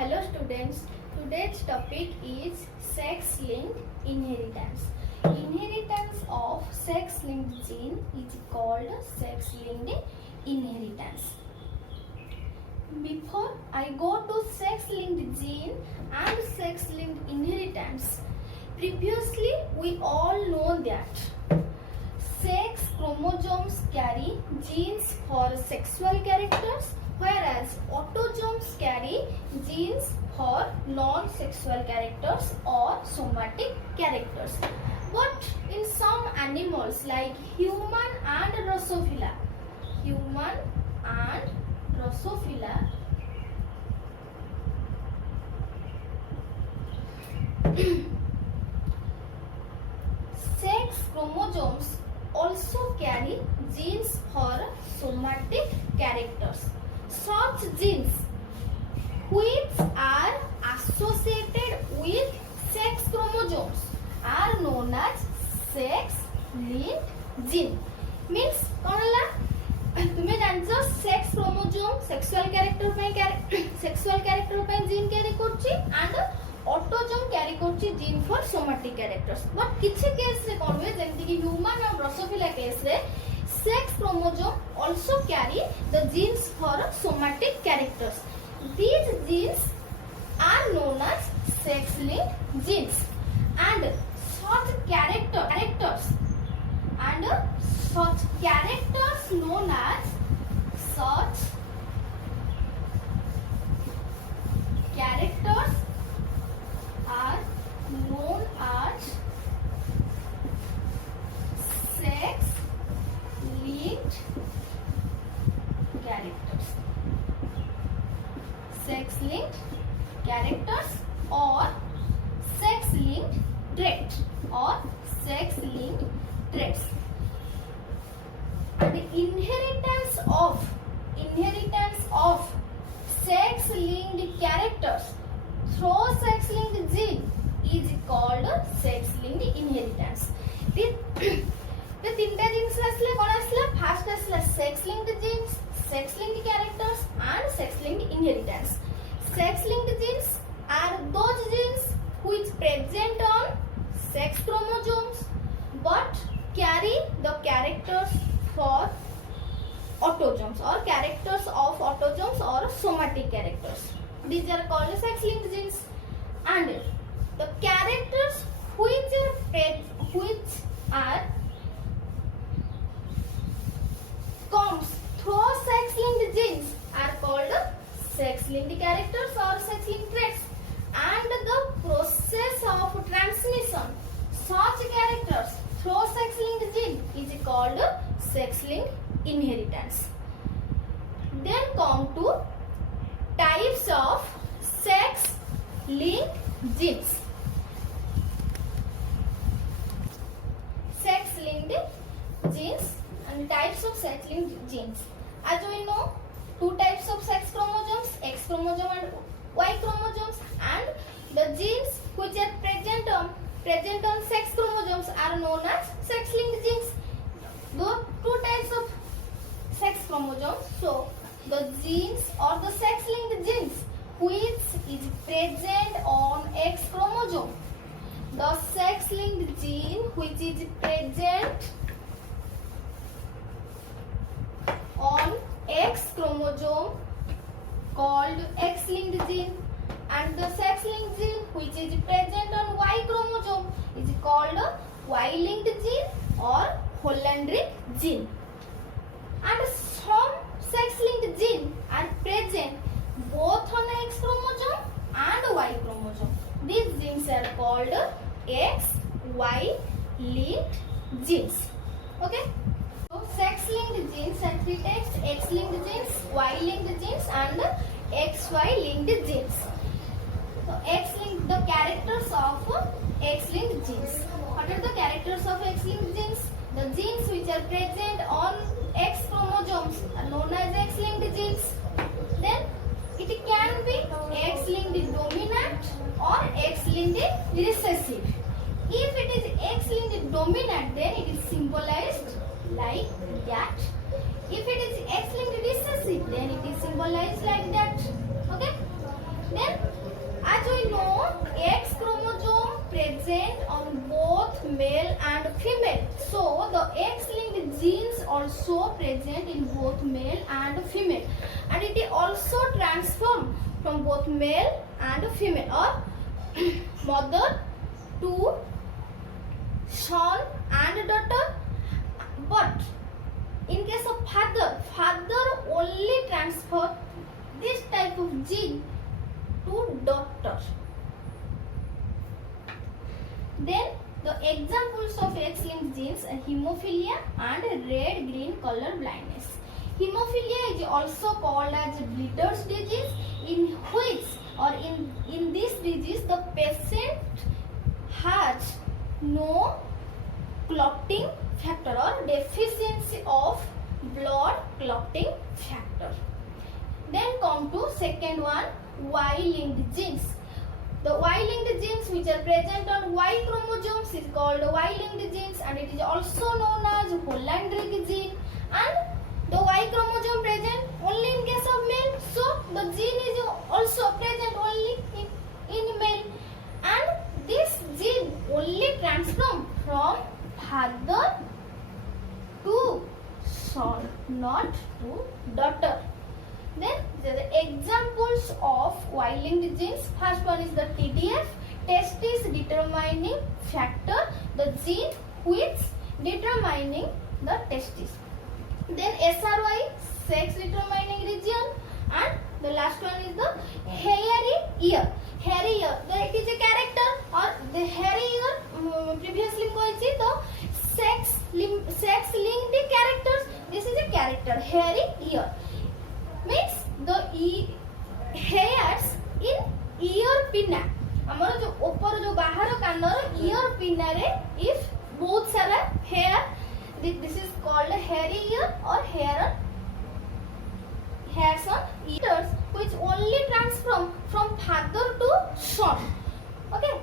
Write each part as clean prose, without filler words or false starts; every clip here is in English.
Hello students, today's topic is sex-linked inheritance. Inheritance of sex-linked gene is called sex-linked inheritance. Before I go to sex-linked gene and sex-linked inheritance, previously we all know that sex chromosomes carry genes for sexual characters, whereas autosomes carry genes for non-sexual characters or somatic characters. But in some animals like human and Drosophila, sex chromosomes also carry genes for somatic characters. Such genes which are associated with sex chromosomes are known as sex-linked gene. Means कौन होला? तुम्हें जानছো sex chromosome sexual character ପାଇଁ gene carry କରୁଛି and autosome carry करछि gene for somatic characters. But किछि case रे कोन हुए जेंति कि ह्यूमन और ड्रोसोफिला केस रे sex chromosome also carry the genes for somatic characters. These genes are known as sex linked genes and such characters known as such characters are known as sex linked characters. Sex linked characters or sex linked trait or sex linked traits. The inheritance of sex linked characters through sex linked gene is called sex linked inheritance. The तीनटा jeans आसले कोन आसला? First आसला sex linked genes, sex linked characters and sex linked inheritance. Sex linked genes are those genes which present on sex chromosomes but carry the characters for autosomes or characters of autosomes or somatic characters. These are called sex linked genes, and the characters which are comes through sex linked genes are called sex linked characters or sex linked traits, and the process of transmission such characters through sex linked gene is called sex linked inheritance. Then come to types of sex linked genes. Sex linked genes and types of sex linked genes. As we know, two types of sex chromosomes, X chromosome and Y chromosomes, and the genes which are present on sex chromosomes are known as sex linked genes. Those two types of sex chromosomes. So the genes or the sex linked genes which is present on X chromosome, the sex linked gene which is present on X chromosome called X linked gene, and the sex linked gene which is present on Y chromosome is called Y linked gene or Hollandric gene. And some sex linked genes are present both on X chromosome and Y chromosome. These genes are called X, Y linked genes. Okay? So sex linked genes are three types: X linked genes, Y linked genes and XY linked genes. So X linked, the characters of X linked genes. What are the characters of X linked genes? The genes which are present on X chromosomes are known as X linked genes. Then it can be X linked dominant or X linked recessive. If it is X linked dominant, then it is symbolized like that. If it is X linked recessive, then it is symbolized like that. Okay? Then female. So the X-linked genes also present in both male and female, and it is also transformed from both male and female or mother to son and daughter. But in case of father only transfer this type of gene to daughter. Then the examples of X-linked genes are hemophilia and red-green color blindness. Hemophilia is also called as bleeder's disease, in which or in this disease the patient has no clotting factor or deficiency of blood clotting factor. Then come to second one, Y-linked genes. The Y-linked genes which are present on Y chromosomes is called Y-linked genes, and it is also known as Hollandrick gene. And the Y chromosome present only in case of male, so the gene is also present only in male. And this gene only transforms from father to son, not to daughter. Then there are the examples of Y-linked genes. First one is the TDF, testis determining factor, the gene which determining the testis. Then SRY, sex determining region, and the last one is the hairy ear. Hairy ear, it is a character, or the hairy ear previously called the sex linked characters. This is a character, hairy ear. Means the hairs in ear pinna, हमर जो ऊपर जो बाहर corner ear pinna रे if बहुत सारा hair, this is called hairy ear or hairs on ears, which only transform from father to son, okay,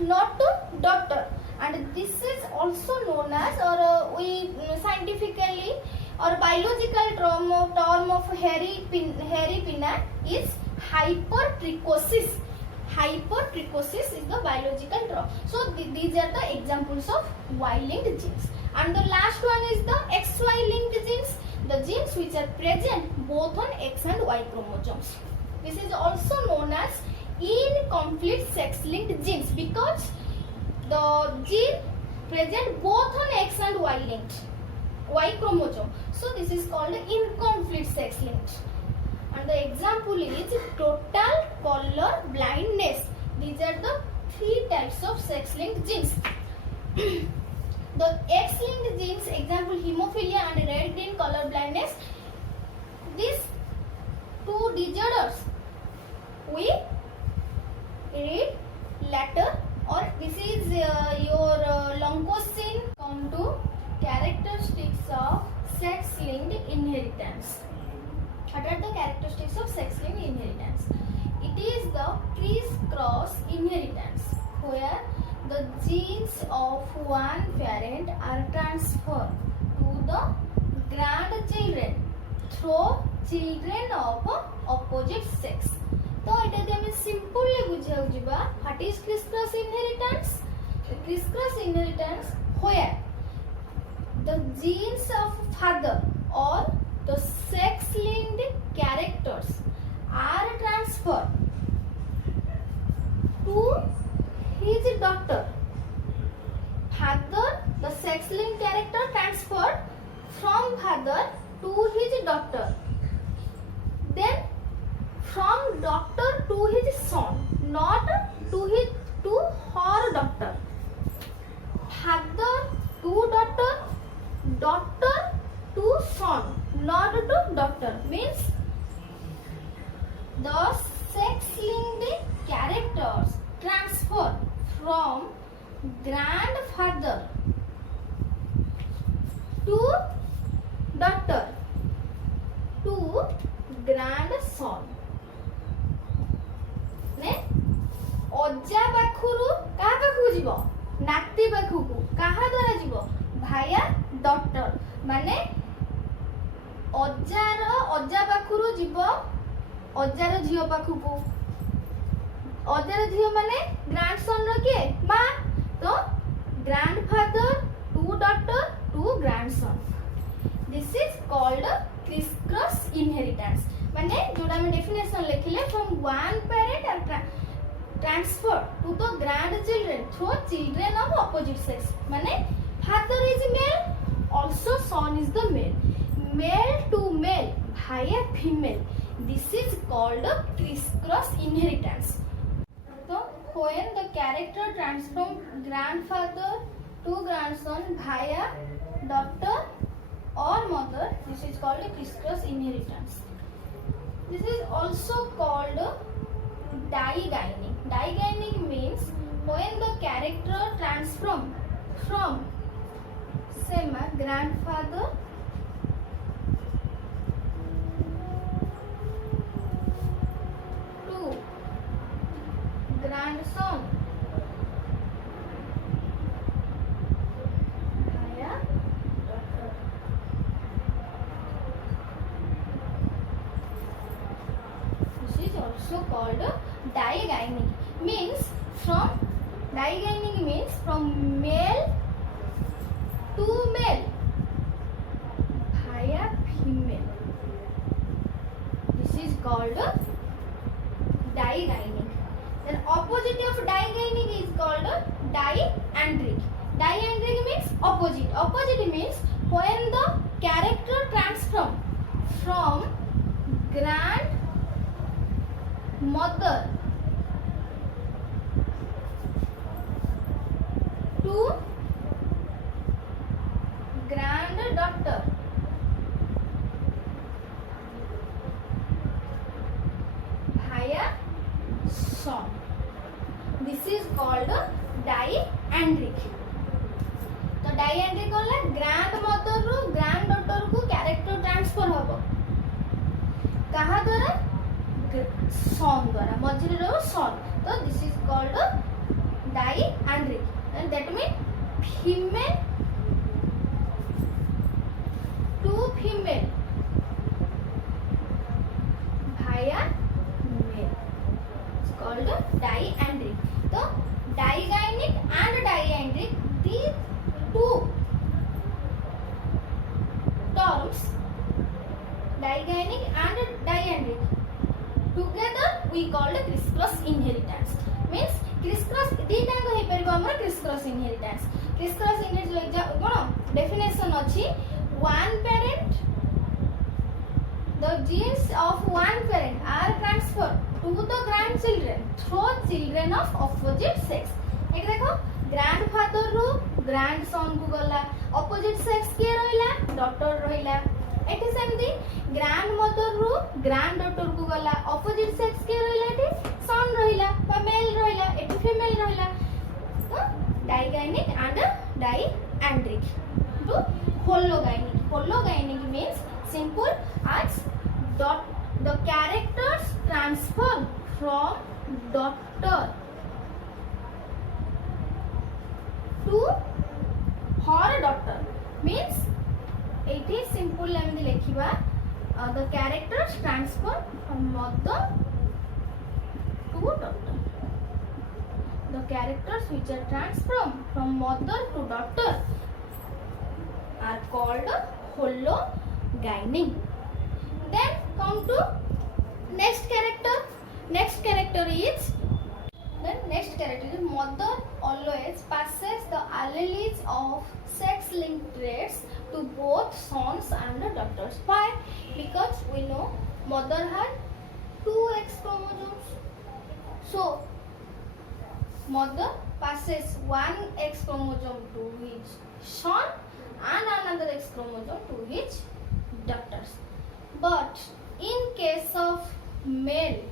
not to daughter. And this is also known as, or we scientifically or biological term of hairy pinna is hypertrichosis. Hypertrichosis is the biological term. So these are the examples of Y-linked genes. And the last one is the XY-linked genes, the genes which are present both on X and Y chromosomes. This is also known as incomplete sex-linked genes because the gene present both on X and Y chromosome. So this is called incomplete sex-linked. And the example is total color blindness. These are the three types of sex-linked genes. The X-linked genes, example hemophilia and red-green color blindness. These two disorders we read later, or this is your long question. Come to characteristics of sex-linked inheritance. What are the characteristics of sex-linked inheritance? It is the criss-cross inheritance, where the genes of one parent are transferred to the grandchildren through children of opposite sex. तो इटा दे हमें simply बुझाउ जिबा what is criss-cross inheritance? The criss-cross inheritance where the genes of father or the sex-linked characters are transferred to his daughter. Father, the sex-linked character transferred from father to his daughter. Then from daughter to his son, not to her daughter. Father to daughter, daughter to son, not to daughter. Means the sex-linked characters transfer from grandfather to daughter to grandson. ने अजा पाखुरु कहा पाखु जीवो नाती पाखुकु कहा द्वारा जीवो भाया daughter माने अजार अजा पाखुरु जीवो अजार झियो पाखुकु अजार झियो माने ग्रांडसन रो के मां तो grandfather to daughter to grandson. This is called criss-cross inheritance. माने जोड़ा में definition लिखिले from one parent and transfer to the grandchildren through children of opposite sex. माने father is male, also son is the male to male via female. This is called criss-cross inheritance. So when the character transform grandfather to grandson via daughter or mother, this is called criss-cross inheritance. This is also called digyning. Digyning means when the character transform from same grandfather to grandson via daughter. This is also called digyning. Means from male to male via female. This is called digyning. Then opposite of digyning is called diandric. Diandric means opposite. Opposite means when the character transform from grandmother to granddaughter via son. This is called diandric. तो diandric होला grandmother रू granddaughter को character transfer होबो कहा द्वारा son द्वारा मझिरे रो son. तो this is called diandric, and that means female to female via male. It's called diandric. So digynic and diandric, these two terms, digynic and diandric, together we call the criss-cross inheritance. Means criss-cross दीटांग हे परबो हमर criss-cross inheritance. Criss-cross inheritance कोन definition अछि one parent, the genes of one parent are transferred to the grandchildren through children of opposite sex. एक देखो grandfather रू grandson को गला opposite sex के रहिला daughter रहिला. एठी सेमती grandmother रू granddaughter को गला opposite sex के रहिला एठी son रहिला बा male रहिला एठी female रहिला. तो digynic and diandric to hologynic. Hologynic means simple as the characters transfer from daughter to her daughter. Means it is simple एमदी लिखिबा the characters transfer from mother to daughter. The characters which are transformed from mother to daughter are called hologyning. Then come to next character. Next character is mother always passes the alleles of sex-linked traits to both sons and daughters. Why? Because we know mother had 2 X chromosomes. So mother passes 1 X chromosome to his son and another X chromosome to his daughters. But in case of male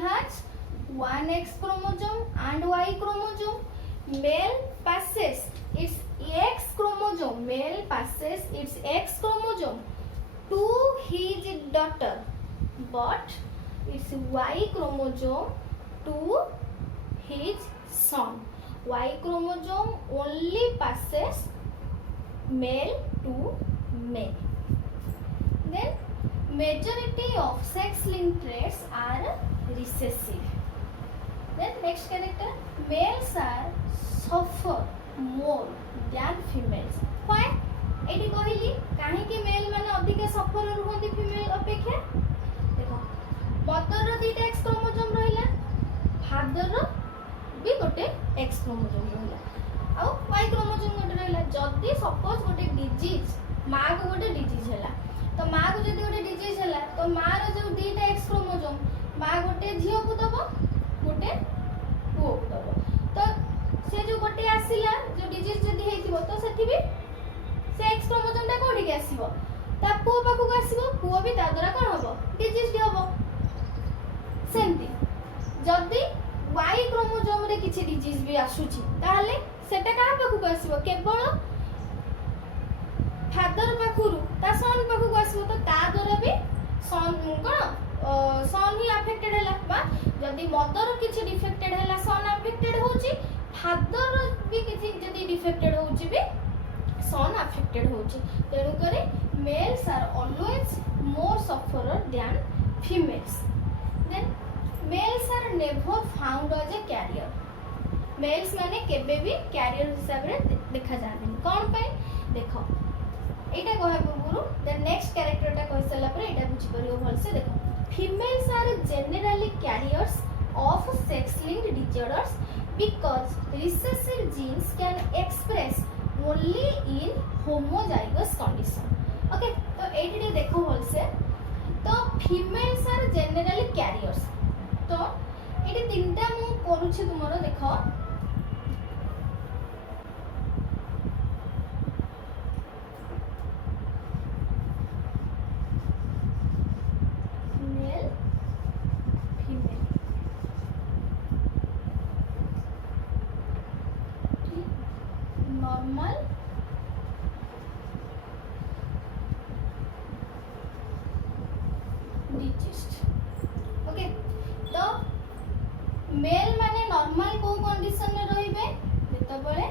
has 1 X chromosome and Y chromosome. Male passes its X chromosome to his daughter, but its Y chromosome to his son. Y chromosome only passes male to male. Then majority of sex-linked traits are recessive. Then next character, males are suffer more than females. Why? Eighty कहली काहे कि mail माने अधिक सफर रुहंती female अपेक्षा. देखो mother रो दीटा x chromosome रहिला, father रो भी गोटे एक्स क्रोमोसोम रहिला, आउ वाई क्रोमोसोम गोटे रहिला. जदी सपोज गोटे डिजीज मां को गोटे डिजीज हैला, तो मां को जदी गोटे डिजीज हैला तो मां रो जो दीटा एक्स क्रोमोसोम मां गोटे झियो को दबो गोटे पुओ को दबो. तो से जो गोटे आसीला जो डिजीज जदी हेतिबो तो सेठी भी से एक्स क्रोमोसोम ता कोठी के आसीबो ता पुओ पाखु को आसीबो, पुओ भी ता द्वारा कोन हबो डिजीज हबो. सेमती जदी वाई क्रोमोसोम रे किछि डिजीज भी आसुची ताहले सेटा का पाखु को आसीबो केवल फादर पाखुरु ता सन पाखु को आसीबो. तो ता द्वारा भी सन कोन सन ही अफेक्टेड हैला बा जदी मदर किछि डिफेक्टेड हैला सन अफेक्टेड होची, फादर भी किछि जदी डिफेक्टेड होची भी सन अफेक्टेड होची. तेनु करे males are always more sufferer than females. Then males are never found as a carrier. Males माने केबे भी कैरियर हिसाब रे देखा जानी. कोन पे देखो एटा कहै पूर्वरु द नेक्स्ट कैरेक्टर टा कहि सला पर एटा बुझी परियो भल से. देखो females are generally carriers of sex-linked disorders because recessive genes can express only in homozygous condition. Okay, तो एटी देखो भल से. तो females are generally carriers. तो एटी तीनटा मु करूछि तुमरो देखो. Normal disease. ओके, तो मेल माने नॉर्मल को कंडीशन में रहिबे जेतबेले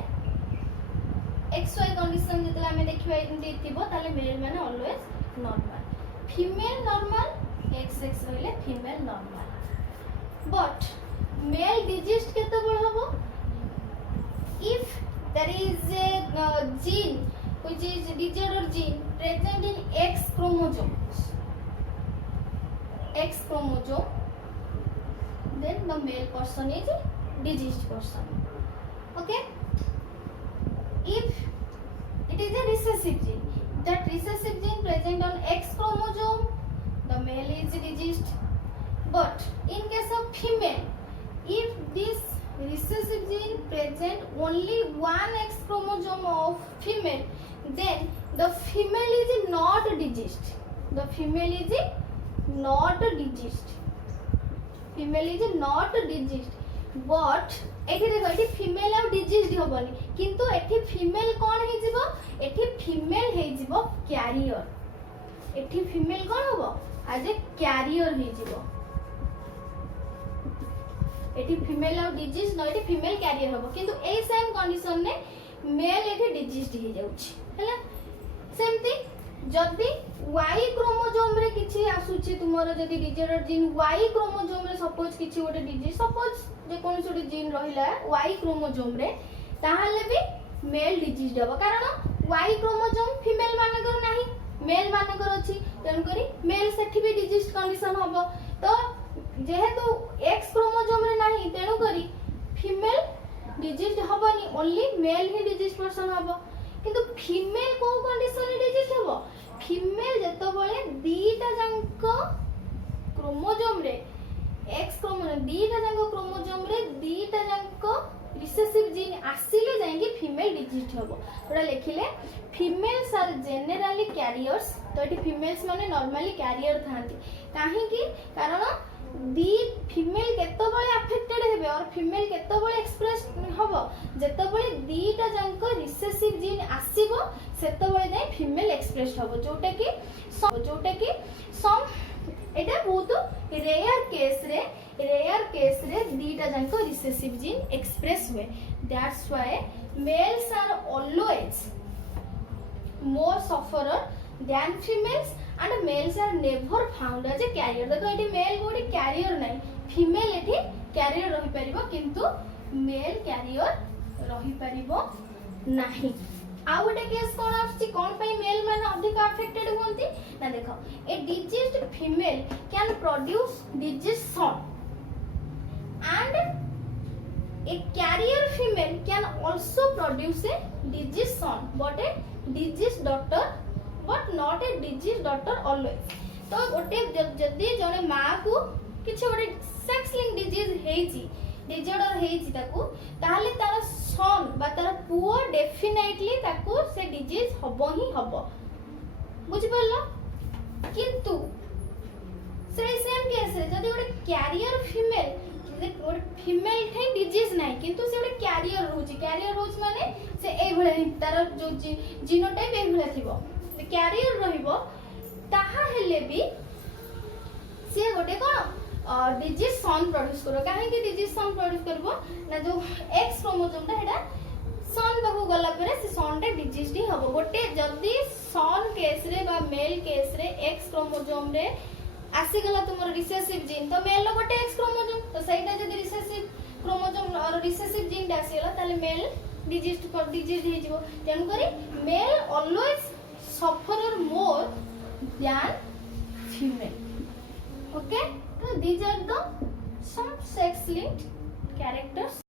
एक्स वाई कंडीशन जेतला हमें देखिबा इनदे थिबो ताले मेल माने always normal. Female normal X X रहिले female normal. But male disease केतबेले हबो if there is a gene which is disorder gene present in X chromosome, then the male person is a diseased person. Okay, if it is a recessive gene, that recessive gene present on X chromosome, the male is diseased. But in case of female, if this recessive gene present only one X chromosome of female, then the female is not diseased. The female is not diseased. Female is not diseased. But एठी देखो एठी female आ disease होबनी, किंतु एठी female cone हे जिवो एठी female हे जिवो career. एठी female cone होबो एज ए कैरियर हे जिवो. एठी फीमेल आ डिजीज न एठी फीमेल कैरियर होबो, किंतु ए सेम कंडीशन ने मेल एठी डिजीज हे जाउछि. हैला सेमती जदी वाई क्रोमोसोम रे किछि आसुछि तुमरो जदी डिजॉर्डर जीन वाई क्रोमोसोम रे सपोज किछि गोटे डिजीज सपोज जे कोन सोडी जीन रहिला वाई क्रोमोसोम रे ताहाले भी मेल डिजीज होबो. कारण वाई क्रोमोसोम फीमेल मानकर नाही मेल मानकर अछि, तन करी मेल सेठी भी डिजीज कंडीशन होबो. तो जेहेतु एक्स क्रोमोसोम रे नाही तेनु करी फीमेल डिजीज होबनी, ओनली मेल ही डिजीज पर्सन होबो. किंतु फीमेल को कंडीशन रे डिजीज होबो फीमेल जेतबेले दीटा जांको क्रोमोसोम रे एक्स क्रोमोसोम दीटा जांको क्रोमोसोम रे दीटा जांको रिसेसिव जीन आसीले जांगी फीमेल डिजीज होबो. थोड़ा लिखिले फीमेल्स आर जनरली कैरियर्स. तो एटी फीमेल्स माने नॉर्मली कैरियर थांती. काहे कि कारण दी फीमेल केतबेले अफेक्टेड हेबे और फीमेल केतबेले एक्सप्रेस होबो जेतबेले दीटा जांको रिसेसिव जीन आसीबो सेतबेले जाय फीमेल एक्सप्रेस होबो, जोटा कि सम एटा बहुत रेयर केस रे दीटा जांको रिसेसिव जीन एक्सप्रेस हुए. That's why males are always more sufferer than females and males are never found as a carrier. देखो एटी मेल गोटी कैरियर नाही, फीमेल एटी क्यारियर रही परिबो किंतु मेल क्यारियर रही परिबो नाही। आउ गोटे केस कोन आछि कोन पई मेल माने अधिक अफेक्टेड होंती ना देखो a diseased female can produce disease son and a carrier female can also produce a disease son but a disease daughter but not a disease daughter always। तो गोटे जदि जने माँ को किछ गोटे सेक्स लिंक डिजीज हेची डिजॉर्डर हेची ताकू ताहले तार सन बा तार पुओ डेफिनेटली ताकू से डिजीज हबो ही हबो बुझि परलो। किंतु से सेम केस रे जदि गोटे कैरियर फीमेल फीमेल थे डिजीज नाही किंतु से गोटे कैरियर रोच माने से ए भले तार जो जीनोटाइप ए भले थिबो कैरियर रहिबो ताहा हेले भी से गोटे कोन डिजीज सन प्रोड्यूस करो काहे कि डिजीज सन प्रोड्यूस करबो ना जो एक्स क्रोमोसोम ता हेडा सन पाखु गला परे से सन रे डिजीज डी हबो। गोटे जदी सन केस रे बा मेल केस रे एक्स क्रोमोसोम रे आसी गला तुमर रिसेसिव जीन तो मेल लो गोटे एक्स क्रोमोसोम तो सेटा जदी रिसेसिव क्रोमोसोम और रिसेसिव जीन आसी गला ताले मेल डिजीज हे जिवो। तेन करी mail always suffer more than female। Okay, so these are the some sex linked characters।